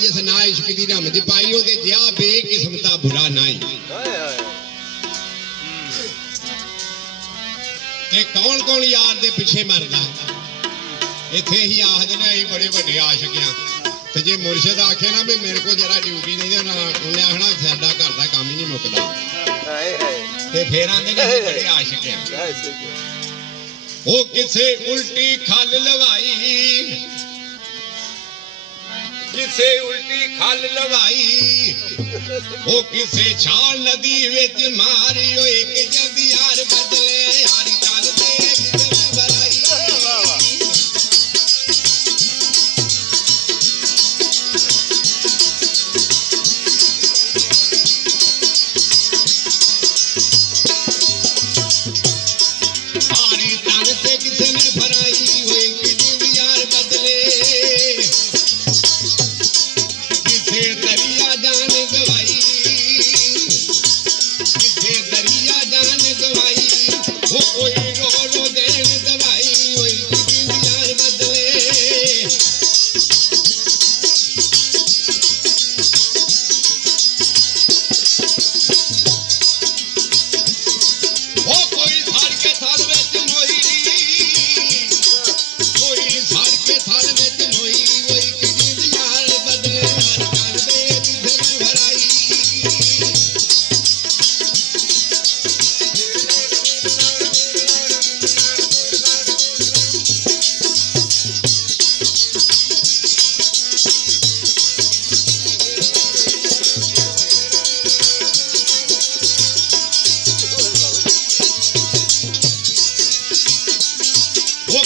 जिस ना इश्क दी रमज पाई ओदे जिहा बेकिस्मता बुरा नाई ते कौन कौन यार दे पिछे मरदा इत्थे ही आखदे ने असीं बड़े वड्डे आशिक हां ते जे मुर्शिद आखे ना भी मेरे को जरा ड्यूटी नहीं देना उन्हें आखना साडा घर दा काम ही नहीं मुकदा ते फिर आंदे ने बड़े आशिक हां ओ किसे उल्टी खल लवाई किसे उल्टी खल लवाई ओ किसे छाल नदी विच मारी ओ एक जल्दी यार बदले यारी चल दे किसे भराई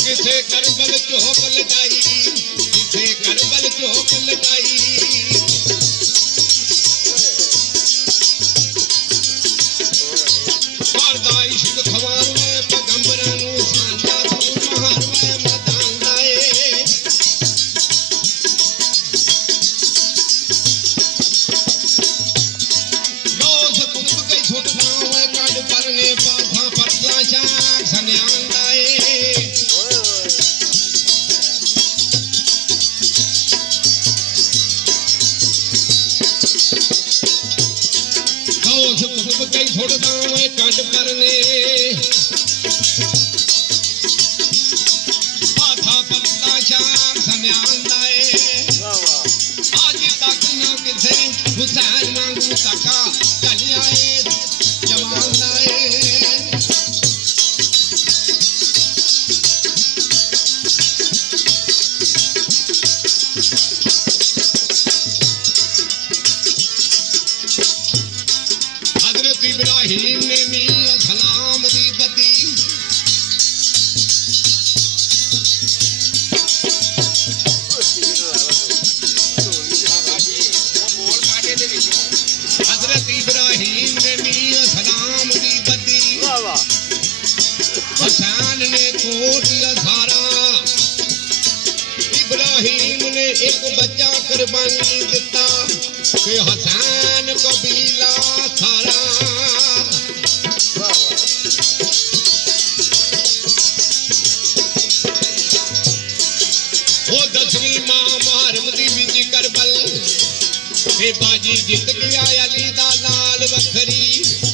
किसे करबल चौक लगाई किसे करबल चौक लगाई पारदा इश्क खवार में पैगंबरां नू सांदा तू महार में मदांदा ए दोस कुतुब के छुटदा है कांड परने पाथा परदा शाख सन्यांदा ए छोड़दा मैं कंड परने पाथा परदा शाम सन्यांदा ए आज तक ना किसे हुसैन वांगू तका चलिया ए जमांदा ए इब्राहिम ने मियां सलाम दी बत्ती हजरत इब्राहिम ने मियां सलाम दी बत्ती हुसैन ने कोट सारा इब्राहिम ने एक बच्चा कुर्बानी दिता कि हुसैन कबीला सारा दसवीं मां मुहर्रम दी विच करबल ते बाजी जित गया अली दा नाल वखरी